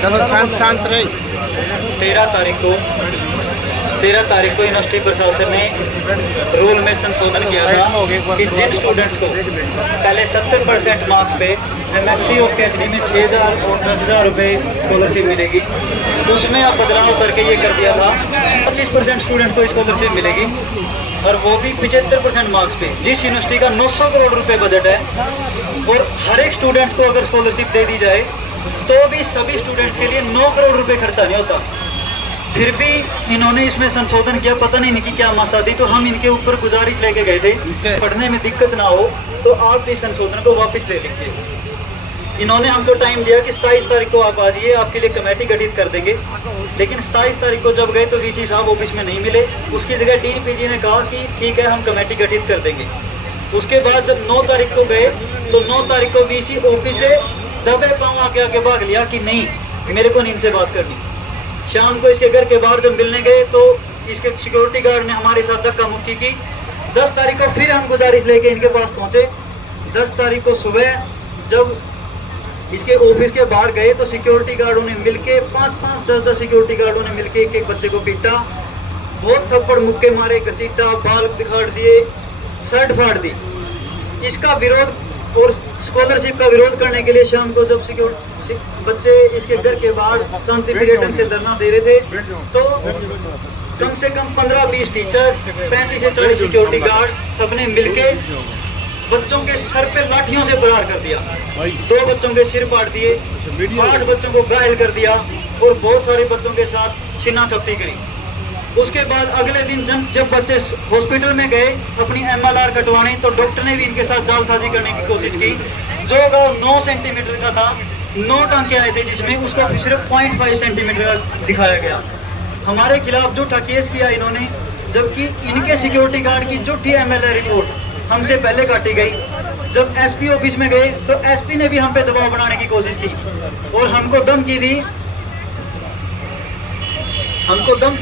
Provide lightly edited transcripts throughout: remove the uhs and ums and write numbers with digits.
चलो शांत शांत रही। 13 तारीख को यूनिवर्सिटी प्रशासन ने रूल में संशोधन किया था कि जिन स्टूडेंट्स को पहले 70% मार्क्स पे MSc और PhD में 6,000 और 10,000 रुपये स्कॉलरशिप मिलेगी, उसमें अब बदलाव करके ये कर दिया था 25% स्टूडेंट्स को स्कॉलरशिप मिलेगी, और वो भी 75% मार्क्स पे। जिस यूनिवर्सिटी का 900 करोड़ रुपये बजट है और हर एक स्टूडेंट को अगर स्कॉलरशिप दे दी जाए तो भी सभी स्टूडेंट्स के लिए 9 करोड़ रुपये खर्चा नहीं होता। फिर भी इन्होंने इसमें संशोधन किया, पता नहीं इनकी क्या मकसद थी। तो हम इनके ऊपर गुजारिश लेके गए थे, पढ़ने में दिक्कत ना हो तो आप इस संशोधन को वापस ले लीजिए। इन्होंने हमको टाइम दिया कि 27 तारीख को आप आ जाइए, आपके लिए कमेटी गठित कर देंगे। लेकिन 27 तारीख को जब गए तो VC साहब ऑफिस में नहीं मिले, उसकी जगह DPG ने कहा कि ठीक है हम कमेटी गठित कर देंगे। उसके बाद जब 9 तारीख को गए तो 9 तारीख को VC ऑफिस से दबे पाँव आके भाग लिया कि नहीं, मेरे को नहीं इनसे बात करनी। शाम को इसके घर के बाहर जब मिलने गए तो इसके सिक्योरिटी गार्ड ने हमारे साथ धक्का मुक्की की। 10 तारीख को फिर हम गुजारिश लेके इनके पास पहुंचे। 10 तारीख को सुबह जब इसके ऑफिस के बाहर गए तो सिक्योरिटी गार्डों ने मिलके 5-5, 10-10 सिक्योरिटी गार्डों ने मिलके एक एक बच्चे को पीटा, बहुत थप्पड़ मुक्के मारे, घसीटा, बाल बिगाड़ दिए, शर्ट फाड़ दी। इसका विरोध और स्कॉलरशिप का विरोध करने के लिए शाम को जब बच्चे इसके घर के बाहर शांति ढंग से धरना दे रहे थे तो कम से कम 15-20 टीचर, 35 से 40 सिक्योरिटी गार्ड सबने मिलके बच्चों के सर पे लाठियों से प्रहार कर दिया। 2 बच्चों के सिर फाड़ दिए, 8 बच्चों को घायल कर दिया और बहुत सारे बच्चों के साथ छीना झपटी करी। उसके बाद अगले दिन जब बच्चे हॉस्पिटल में गए अपनी MLR कटवाने तो डॉक्टर ने भी इनके साथ जालसाजी करने की कोशिश की। जो गाँव 9 सेंटीमीटर का था, 9 टांके आए थे जिसमें उसको सिर्फ 0.5 सेंटीमीटर का दिखाया गया। हमारे खिलाफ झूठा केस किया इन्होंने, जबकि इनके सिक्योरिटी गार्ड की झूठी MLR रिपोर्ट हमसे पहले काटी गई। जब SP ऑफिस में गए तो SP ने भी हम पे दबाव बनाने की कोशिश की और हमको धमकी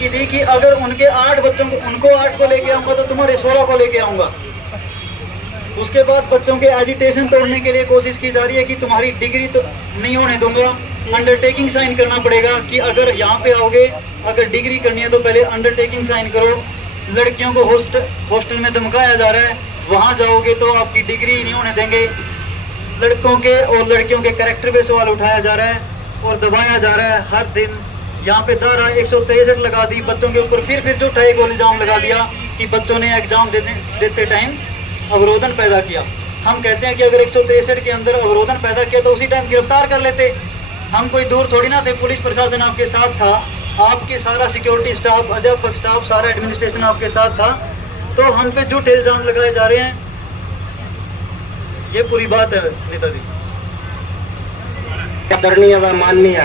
दी कि अगर उनके 8 बच्चों को, उनको 8 को लेके आऊंगा तो तुम्हारे 16 को लेके आऊंगा। उसके बाद बच्चों के एजिटेशन तोड़ने के लिए कोशिश की जा रही है कि तुम्हारी डिग्री तो नहीं होने दूंगा, अंडरटेकिंग साइन करना पड़ेगा कि अगर यहाँ पे आओगे, अगर डिग्री करनी है तो पहले अंडरटेकिंग साइन करो। लड़कियों को हॉस्टल में धमकाया जा रहा है, वहाँ जाओगे तो आपकी डिग्री नहीं होने देंगे। लड़कों के और लड़कियों के कैरेक्टर पे सवाल उठाया जा रहा है और दबाया जा रहा है। हर दिन यहाँ पे धारा 163 लगा दी बच्चों के ऊपर। फिर झूठा एक इल्जाम लगा दिया कि बच्चों ने एग्जाम देते टाइम अवरोधन पैदा किया। हम कहते हैं कि अगर 163 के अंदर अवरोधन पैदा किया तो उसी टाइम गिरफ्तार कर लेते। हम कोई दूर थोड़ी ना थे, पुलिस प्रशासन आपके साथ था, आपके सारा सिक्योरिटी स्टाफ, अध्यापक स्टाफ, सारा एडमिनिस्ट्रेशन आपके साथ था। तो हम पे झूठे इल्जाम लगाए जा रहे हैं, ये पूरी बात है नेताजी। आदरणीय व माननीय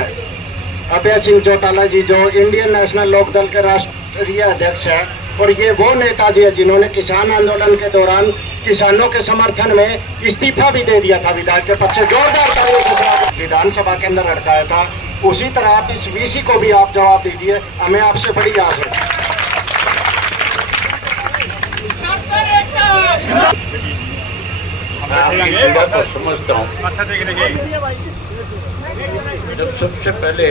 अभय सिंह चौटाला जी जो इंडियन नेशनल लोकदल के राष्ट्रीय अध्यक्ष है, और ये वो नेताजी है जिन्होंने किसान आंदोलन के दौरान किसानों के समर्थन में इस्तीफा भी दे दिया था, विधायक के पद से जोरदार तालियों के साथ विधानसभा के अंदर लड़काया था। उसी तरह आप इस VC को भी आप जवाब दीजिए, हमें आपसे बड़ी आस है। तो समझता हूँ, जब सबसे पहले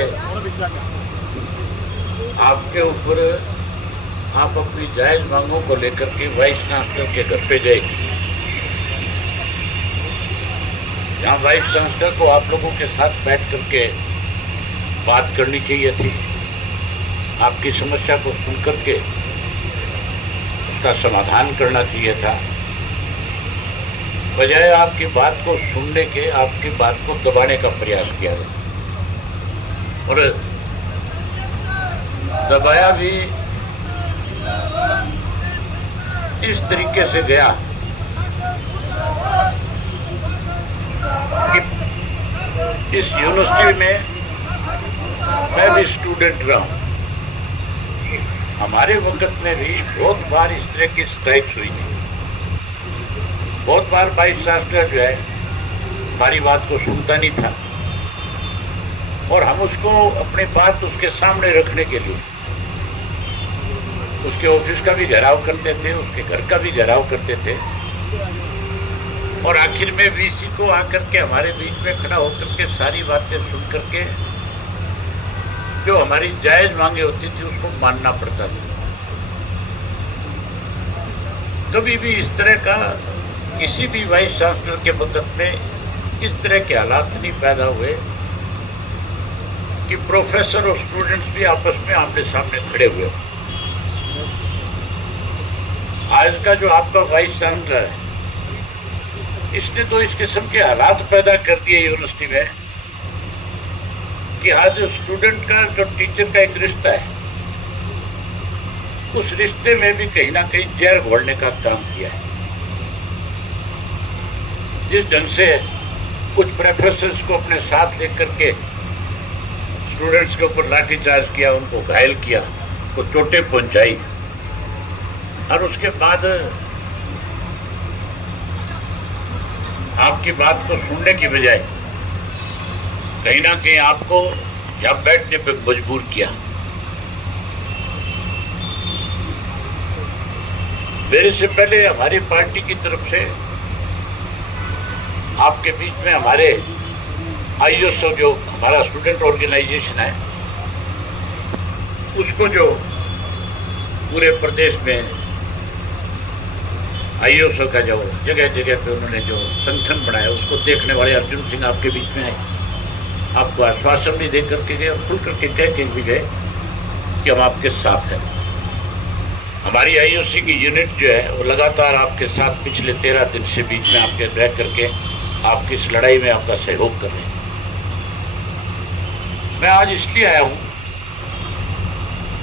आपके ऊपर आप अपनी जायज मांगों को लेकर के वाइस चांसलर के घर पे गए, जहाँ वाइस चांसलर को आप लोगों के साथ बैठ करके बात करनी चाहिए थी, आपकी समस्या को सुन करके उसका समाधान करना चाहिए था, बजाय आपकी बात को सुनने के आपकी बात को दबाने का प्रयास किया गया और दबाया भी इस तरीके से गया कि इस यूनिवर्सिटी में मैं भी स्टूडेंट रहा हूँ। हमारे वक्त में भी बहुत बार इस तरह की स्ट्राइक्स हुई थी, बहुत बार वाइस चांसलर जो है हमारी बात को सुनता नहीं था और हम उसको अपनी बात उसके सामने रखने के लिए उसके ऑफिस का भी घेराव करते थे, उसके घर का भी घेराव करते थे और आखिर में वीसी को आकर के हमारे बीच में खड़ा होकर के सारी बातें सुन करके जो हमारी जायज मांगे होती थी उसको मानना पड़ता था। कभी भी इस तरह का किसी भी वाइस चांसलर के वक्त में इस तरह के हालात नहीं पैदा हुए कि प्रोफेसर और स्टूडेंट्स भी आपस में आमने सामने खड़े हुए। आज का जो आपका वाइस चांसलर है, इसने तो इस किस्म के हालात पैदा कर दिए यूनिवर्सिटी में कि आज स्टूडेंट का जो टीचर का एक रिश्ता है, उस रिश्ते में भी कहीं ना कहीं जहर घोलने का काम किया है। जिस ढंग से कुछ प्रोफेसर्स को अपने साथ लेकर के स्टूडेंट्स के ऊपर लाठीचार्ज किया, उनको घायल किया, उनको चोटें पहुंचाई, और उसके बाद आपकी बात को सुनने की बजाय कहीं ना कहीं आपको यहाँ बैठने पे मजबूर किया। मेरे से पहले हमारी पार्टी की तरफ से आपके बीच में हमारे आईओएसओ जो हमारा स्टूडेंट ऑर्गेनाइजेशन है, उसको जो पूरे प्रदेश में आईओएसओ का जो जगह जगह पे उन्होंने जो संगठन बनाया, उसको देखने वाले अर्जुन सिंह आपके बीच में आए, आपको आश्वासन भी दे करके गए और खुल करके कह के भी गए कि हम आपके साथ हैं। हमारी आईओसी की यूनिट जो है वो लगातार आपके साथ पिछले 13 दिन से बीच में आपके रह करके आपकी इस लड़ाई में आपका सहयोग कर रहे हैं। मैं आज इसलिए आया हूं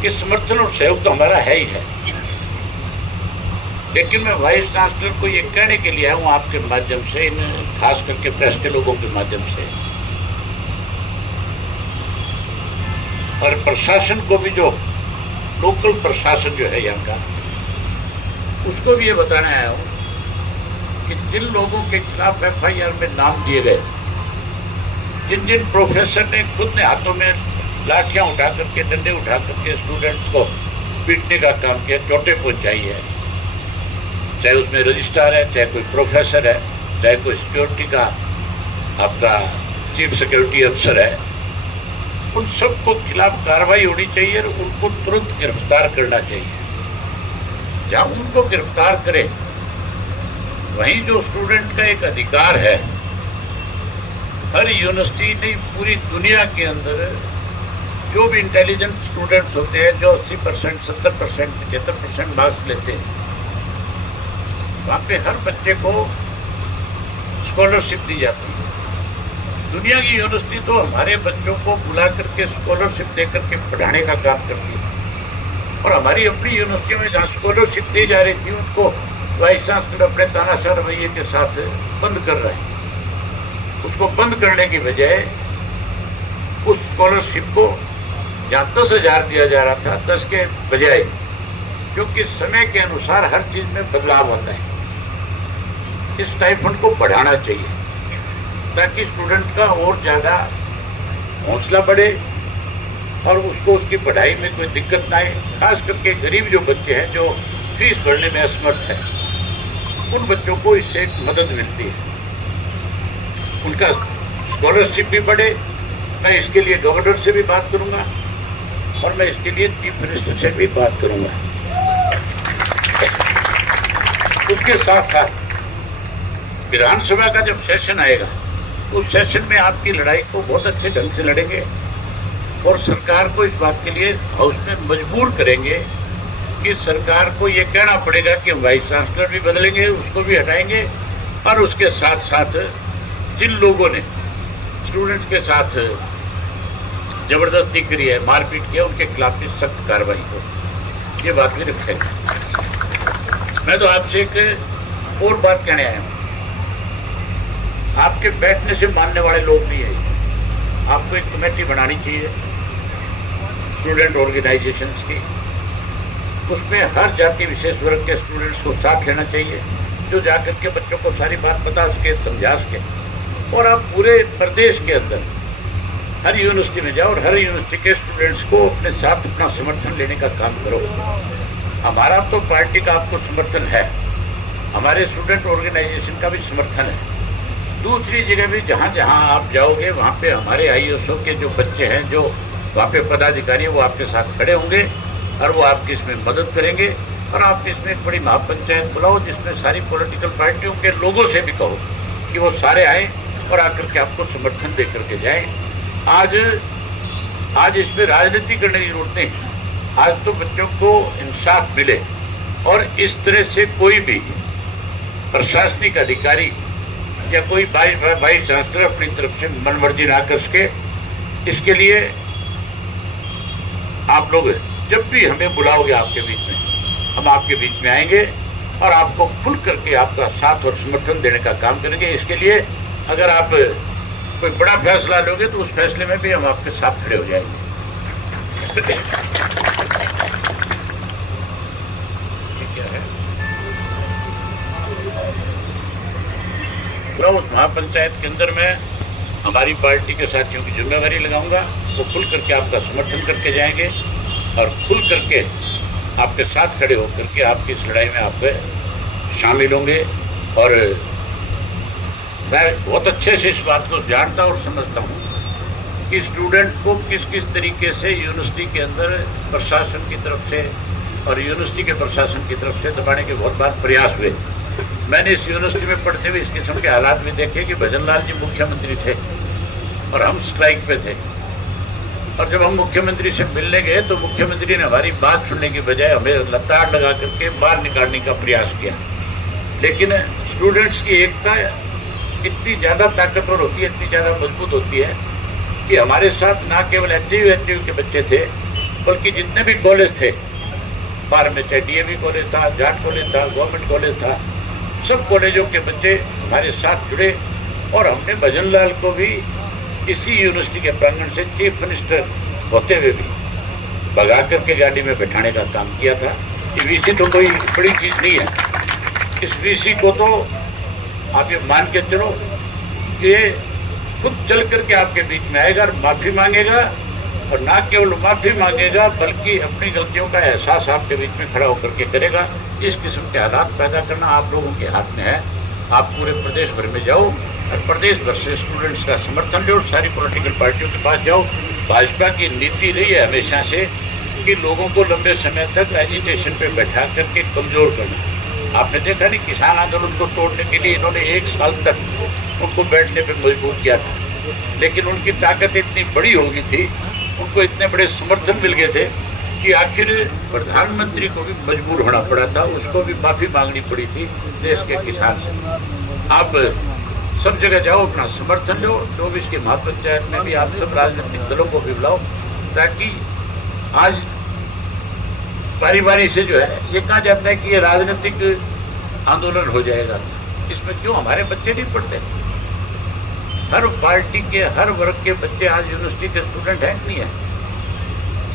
कि समर्थन और सहयोग तो हमारा है ही है, लेकिन मैं वाइस चांसलर को ये कहने के लिए आया हूँ आपके माध्यम से, इन खास करके प्रेस के लोगों के माध्यम से, और प्रशासन को भी, जो लोकल प्रशासन जो है यहाँ का, उसको भी ये बताने आया हूँ कि जिन लोगों के खिलाफ एफआईआर में नाम दिए गए, जिन जिन प्रोफेसर ने खुद ने हाथों में लाठियाँ उठा करके, डंडे उठा करके स्टूडेंट्स को पीटने का काम किया, चोटें पहुँचाई है, चाहे उसमें रजिस्ट्रार है, चाहे कोई प्रोफेसर है, चाहे कोई सिक्योरिटी का आपका चीफ सिक्योरिटी अफसर है, उन सबको खिलाफ कार्रवाई होनी चाहिए और उनको तुरंत गिरफ्तार करना चाहिए। जहाँ उनको गिरफ्तार करें, वहीं जो स्टूडेंट का एक अधिकार है, हर यूनिवर्सिटी नहीं पूरी दुनिया के अंदर जो भी इंटेलिजेंट स्टूडेंट्स होते हैं, जो 80%, 70%, 75% मार्क्स लेते हैं, वहाँ पे हर बच्चे को स्कॉलरशिप दी जाती है। दुनिया की यूनिवर्सिटी तो हमारे बच्चों को बुला करके स्कॉलरशिप दे करके पढ़ाने का काम करती है, और हमारी अपनी यूनिवर्सिटी में जहाँ स्कॉलरशिप दी जा रही थी, उनको वाइस चांसलर अपने तानाशाह रवैये के साथ बंद कर रहे हैं। उसको बंद करने की बजाय उस स्कॉलरशिप को जहाँ 10,000 दिया जा रहा था, 10 के बजाय, क्योंकि समय के अनुसार हर चीज़ में बदलाव होता है, इस स्टाइपेंड को बढ़ाना चाहिए ताकि स्टूडेंट का और ज़्यादा हौसला बढ़े और उसको उसकी पढ़ाई में कोई दिक्कत ना आए। खास करके गरीब जो बच्चे हैं, जो फीस भरने में असमर्थ है, उन बच्चों को इससे एक मदद मिलती है, उनका स्कॉलरशिप भी बढ़े। मैं इसके लिए गवर्नर से भी बात करूंगा और मैं इसके लिए चीफ मिनिस्टर से भी बात करूंगा। उसके साथ साथ विधानसभा का जब सेशन आएगा, उस सेशन में आपकी लड़ाई को बहुत अच्छे ढंग से लड़ेंगे और सरकार को इस बात के लिए हाउस में मजबूर करेंगे कि सरकार को ये कहना पड़ेगा कि वाइस चांसलर भी बदलेंगे, उसको भी हटाएंगे, और उसके साथ साथ जिन लोगों ने स्टूडेंट्स के साथ जबरदस्ती करी है, मारपीट किया, उनके खिलाफ भी सख्त कार्रवाई हो, ये बात भी रखेंगे। मैं तो आपसे एक और बात कहने आया हूँ, आपके बैठने से मानने वाले लोग नहीं है। आपको एक कमेटी बनानी चाहिए स्टूडेंट ऑर्गेनाइजेशंस की, उसमें हर जाति विशेष वर्ग के स्टूडेंट्स को साथ लेना चाहिए, जो जाकर के बच्चों को सारी बात बता सके, समझा सके, और आप पूरे प्रदेश के अंदर हर यूनिवर्सिटी में जाओ और हर यूनिवर्सिटी के स्टूडेंट्स को अपने साथ अपना समर्थन लेने का काम करो। हमारा तो पार्टी का आपको समर्थन है, हमारे स्टूडेंट ऑर्गेनाइजेशन का भी समर्थन है। दूसरी जगह भी जहाँ जहाँ आप जाओगे वहाँ पे हमारे ISO के जो बच्चे हैं, जो वहाँ पे पदाधिकारी हैं, वो आपके साथ खड़े होंगे और वो आपकी इसमें मदद करेंगे। और आप इसमें एक बड़ी महापंचायत बुलाओ जिसमें सारी पॉलिटिकल पार्टियों के लोगों से भी कहो कि वो सारे आए और आकर के आपको समर्थन दे करके जाएं। आज इसमें राजनीति करने की जरूरत नहीं। आज तो बच्चों को इंसाफ मिले और इस तरह से कोई भी प्रशासनिक अधिकारी या कोई वाइस चांसलर अपनी तरफ से मनमर्जी ना कर सके। इसके लिए आप लोग जब भी हमें बुलाओगे आपके बीच में, हम आपके बीच में आएंगे और आपको खुल करके आपका साथ और समर्थन देने का काम करेंगे। इसके लिए अगर आप कोई बड़ा फैसला लोगे तो उस फैसले में भी हम आपके साथ खड़े हो जाएंगे। क्या है उस महापंचायत के अंदर मैं हमारी पार्टी के साथियों की जिम्मेदारी लगाऊंगा। वो खुल करके आपका समर्थन करके जाएंगे और खुल करके आपके साथ खड़े होकर के आपकी इस लड़ाई में आप शामिल होंगे। और मैं बहुत अच्छे से इस बात को जानता और समझता हूँ कि स्टूडेंट को किस किस तरीके से यूनिवर्सिटी के अंदर प्रशासन की तरफ से और यूनिवर्सिटी के प्रशासन की तरफ से दबाने के बहुत बार प्रयास हुए। मैंने इस यूनिवर्सिटी में पढ़ते हुए इस किस्म के हालात भी देखे कि भजन लाल जी मुख्यमंत्री थे और हम स्ट्राइक पे थे। और जब हम मुख्यमंत्री से मिलने गए तो मुख्यमंत्री ने हमारी बात सुनने की बजाय हमें लताड़ लगा करके बाहर निकालने का प्रयास किया। लेकिन स्टूडेंट्स की एकता इतनी ज़्यादा ताकतवर होती है, इतनी ज़्यादा मजबूत होती है कि हमारे साथ ना केवल एचयू के बच्चे थे बल्कि जितने भी कॉलेज थे, बाहर में चाहे DAV कॉलेज था, जाट कॉलेज था, गवर्नमेंट कॉलेज था, सब कॉलेजों के बच्चे हमारे साथ जुड़े। और हमने भजन लाल को भी इसी यूनिवर्सिटी के प्रांगण से चीफ मिनिस्टर होते हुए भी भगा करके गाड़ी में बैठाने का काम किया था। ये VC तो कोई बड़ी चीज़ नहीं है। इस VC को तो आप ये मान के चलो कि ये खुद चल करके आपके बीच में आएगा और माफ़ी मांगेगा। और ना केवल माफ़ी मांगेगा बल्कि अपनी गलतियों का एहसास आपके बीच में खड़ा होकर के करेगा। इस किस्म के हालात पैदा करना आप लोगों के हाथ में है। आप पूरे प्रदेश भर में जाओ और प्रदेश भर से स्टूडेंट्स का समर्थन लो, सारी पॉलिटिकल पार्टियों के पास जाओ। भाजपा की नीति रही है हमेशा से कि लोगों को लंबे समय तक एजिटेशन पे बैठा करके कमज़ोर करना। आपने देखा नहीं, किसान आंदोलन को तोड़ने के लिए इन्होंने 1 साल तक उनको बैठने पे मजबूर किया था, लेकिन उनकी ताकत इतनी बड़ी हो गई थी, उनको इतने बड़े समर्थन मिल गए थे कि आखिर प्रधानमंत्री को भी मजबूर होना पड़ा था, उसको भी माफ़ी मांगनी पड़ी थी देश के किसान से। आप सब जगह जाओ, अपना समर्थन लो। 24 की महापंचायत में भी आप सब राजनीतिक दलों को भी बुलाओ ताकि आज बारी बारी से जो है ये कहा जाता है कि ये राजनीतिक आंदोलन हो जाएगा। इसमें क्यों हमारे बच्चे नहीं पढ़ते? हर पार्टी के हर वर्ग के बच्चे आज यूनिवर्सिटी के स्टूडेंट हैं नहीं है?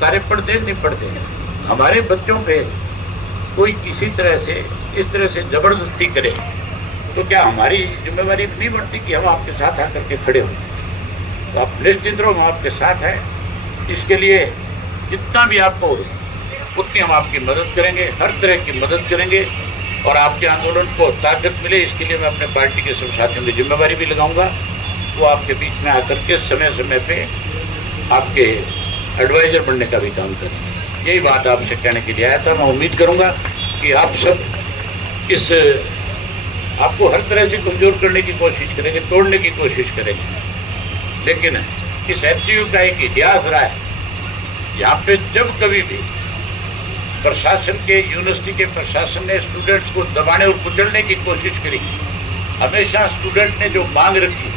सारे पढ़ते नहीं पढ़ते। हमारे बच्चों पे कोई किसी तरह से इस तरह से जबरदस्ती करे तो क्या हमारी जिम्मेवारी नहीं बनती कि हम आपके साथ आकर के खड़े हों? तो आप निश्चित रहो, हम आपके साथ हैं। इसके लिए जितना भी आपको उतनी हम आपकी मदद करेंगे, हर तरह की मदद करेंगे और आपके आंदोलन को ताकत मिले। इसके लिए मैं अपने पार्टी के सब साथियों की जिम्मेवारी भी लगाऊंगा। वो आपके बीच में आकर के समय समय पे आपके एडवाइज़र बनने का भी काम करें। यही बात आपसे कहने के लिए आया था। मैं उम्मीद करूंगा कि आप सब इस आपको हर तरह से कमज़ोर करने की कोशिश करेंगे, तोड़ने की कोशिश करेंगे। लेकिन इस एचयू का एक इतिहास रहा है, यहाँ पे जब कभी भी प्रशासन के यूनिवर्सिटी के प्रशासन ने स्टूडेंट्स को दबाने और कुचलने की कोशिश करी, हमेशा स्टूडेंट ने जो मांग रखी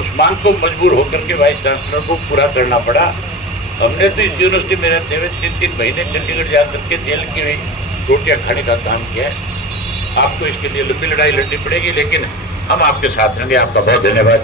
उस मांग को मजबूर होकर के वाइस चांसलर को पूरा करना पड़ा। हमने तो इस यूनिवर्सिटी में रहते हुए 3-3 महीने चंडीगढ़ जा करके जेल की रोटियां खाने का काम किया है। आपको इसके लिए लंबी लड़ाई लड़नी पड़ेगी, लेकिन हम आपके साथ रहेंगे। आपका बहुत धन्यवाद।